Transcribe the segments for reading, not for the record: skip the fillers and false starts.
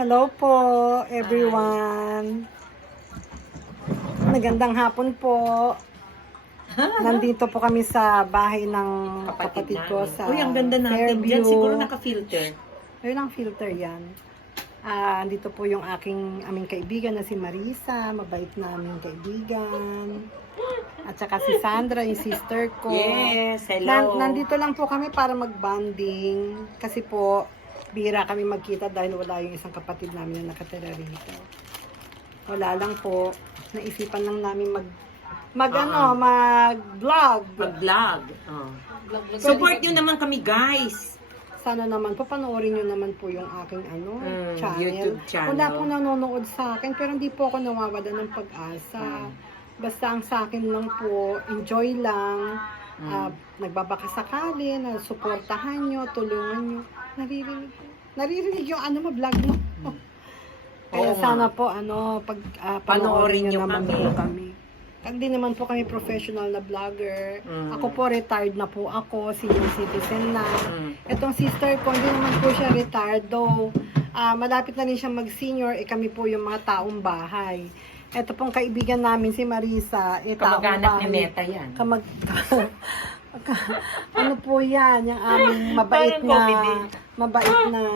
Hello po, everyone. Magandang hapon po. Nandito po kami sa bahay ng kapatid ko sa Uy, ang ganda natin. Fairview. Diyan siguro naka-filter. Ayun ang filter yan. Andito po yung aming kaibigan na si Marisa, mabait na aming kaibigan. At saka si Sandra, yung sister ko. Yes, hello. Nandito lang po kami para mag-bonding. Kasi po, bira kami magkita dahil wala yung isang kapatid namin na nakatira rito. Wala lang po. Naisipan lang namin mag-vlog. Mag-vlog. Oh. Support nyo naman kami, guys. Sana naman po, panoorin nyo naman po yung aking channel. YouTube channel. Wala pong nanonood sa akin, pero hindi po ako nawawala ng pag-asa. Basta ang sa akin lang po, enjoy lang. Nagbabaka sakali, na suportahan nyo, tulungan nyo. Naririnig yung vlog mo. Kaya sana po, panoorin nyo naman po kami. Hindi naman po kami professional na vlogger. Ako po, retired na po ako, senior citizen na. Itong sister ko, hindi naman po siya retired, though malapit na rin siya mag-senior, kami po yung mga taong bahay. Ito pong kaibigan namin, si Marisa, taong Kamag-anak ni bahay. Meta yan. Ano po yan, yung aming mabait na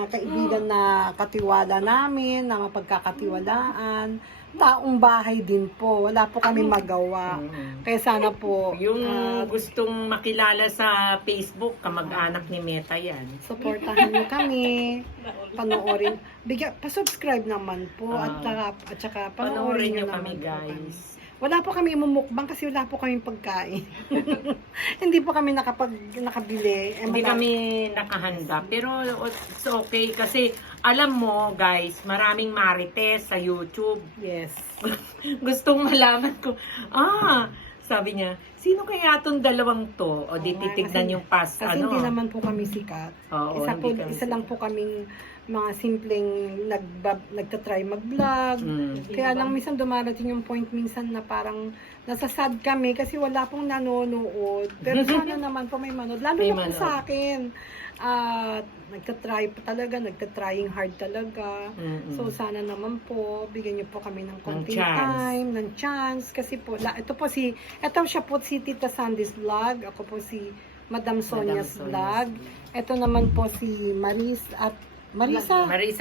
kaibigan na katiwala namin, na mapagkakatiwalaan. Taong bahay din po. Wala po kami magawa. Kaya sana po Yung gustong makilala sa Facebook, kamag-anak ni Meta yan. supportahan niyo kami. Panoorin. Pa-subscribe naman po. At saka panoorin niyo kami, naman po kami. guys. Wala po kami mumukbang kasi wala po kami pagkain. Hindi po kami nakabili. Hindi kami nakahanda. Pero it's okay kasi alam mo, guys, maraming marites sa YouTube. Yes. Gustong malaman ko. Sabi niya, sino kaya itong dalawang to? O di titignan yung past, Kasi hindi naman po kami sikat. Oo, Isa lang po kaming mga simpleng nagtatry mag-vlog. Kaya lang minsan dumarating yung point minsan na parang nasasad kami kasi wala pong nanonood. Pero sana naman po may manood. Lalo na po sa akin. Nagtatrying hard talaga. So sana naman po bigyan niyo po kami ng konting time, ng chance kasi po ito siya po si Tita Sandy's vlog, ako po si Madam Sonia's vlog. Ito naman po si Marisa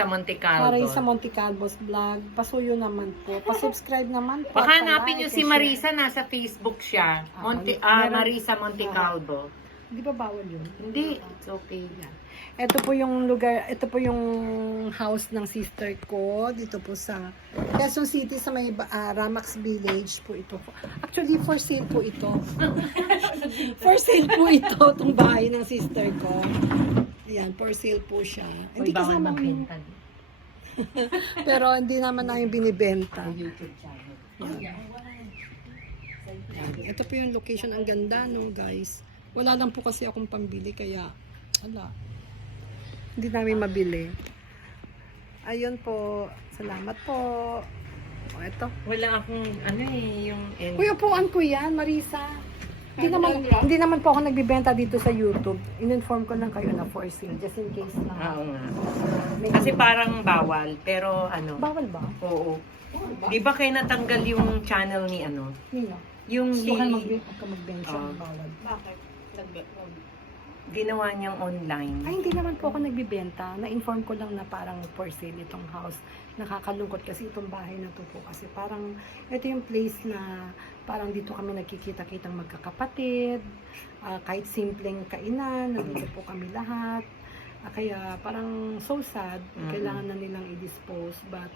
Montecalvo's vlog. Pasuyo naman po. Pa-subscribe naman po. Baka hanapin nyo si Marisa, nasa Facebook siya. Marisa Montecalvo. Hindi ba bawal yun? Hindi. It's okay. Ito po yung lugar, ito po yung house ng sister ko. Dito po sa Quezon City sa may Ramax Village po ito. Actually, for sale po ito. For sale po ito, itong bahay ng sister ko. Ayan, for sale po siya. Hindi kasama magbenta. Pero hindi naman namin binibenta. YouTube channel. Ito po yung location. Ang ganda, no, guys. Wala lang po kasi akong pambili, kaya hindi namin mabili. Ayun po. Salamat po. Ito. Wala akong, yung... Kuya upuan ko yan, Marisa. Hindi naman po ako nagbibenta dito sa YouTube. In-inform ko lang kayo na for sale, just in case na. Oo nga. Kasi parang bawal, pero Bawal ba? Oo. Di ba kayo natanggal yung channel ni Nino. Yung Gusto ka magbenta. Bawal. Bakit? ginawa niyang online. Ay, hindi naman po ako nagbibenta. Na-inform ko lang na parang for sale itong house. Nakakalungkot kasi itong bahay na to po. Kasi parang ito yung place na parang dito kami nagkikita-kitang magkakapatid. Kahit simpleng kainan, nandito po kami lahat. Kaya parang so sad. Kailangan na nilang i-dispose. But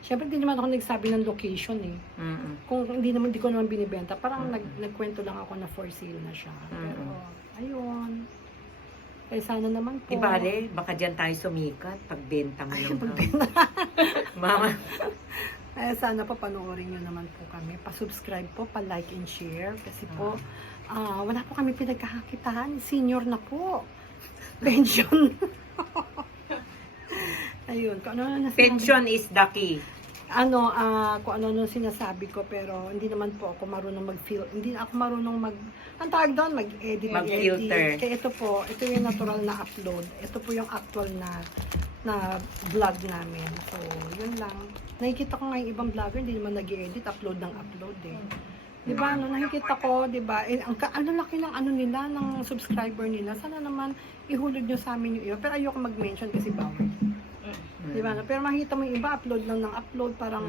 syempre, hindi naman ako nagsabi ng location eh. Kung hindi ko naman binibenta, parang nagkwento lang ako na for sale na siya. Pero, ayun. Kaya sana naman po. Di bale, baka dyan tayo sumikat pagbenta mo ng Mama. Kaya sana po panoorin nyo naman po kami. Pa-subscribe po, pa-like and share. Kasi po, wala po kami pinagkakakitaan. Senior na po. Pension. Ayun. Pension is the key. Kung ano sinasabi ko, pero hindi naman po ako marunong hindi ako marunong ang tawag doon, mag-edit. Mag-filter. Kaya ito yung natural na upload. Ito po yung actual na na vlog namin. So, yun lang. Nakikita ko nga yung ibang vlogger, hindi naman nag-edit, upload ng upload eh. Di ba, no, nakikita ko, di ba, ano laki ng ano nila, ng subscriber nila. Sana naman ihulog nyo sa amin yung iba. Pero ayoko mag-mention kasi bawal. Di ba, no? Pero makikita mo yung iba, upload lang ng upload, parang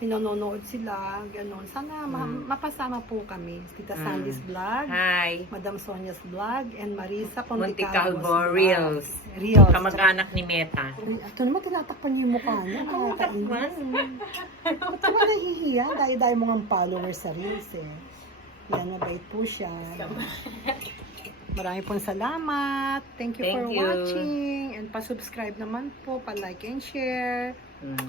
pinanonood sila, gano'n. Sana mapasama po kami. Tita Sandy's vlog, Hi. Madam Sonia's vlog, and Marisa Monte Conticalvo's Calvo vlog. Reels. Reels. Kamag-anak ni Meta. Ito naman, tinatakpan niyo yung mukha niya. Nakakainis. Ba't naman nahihiya? Dahil mo ng followers sa Reels eh. Yan, mabait po siya. Marami pong salamat. Thank you for Thank you. watching. And pa-subscribe naman po, pa-like and share. Mm.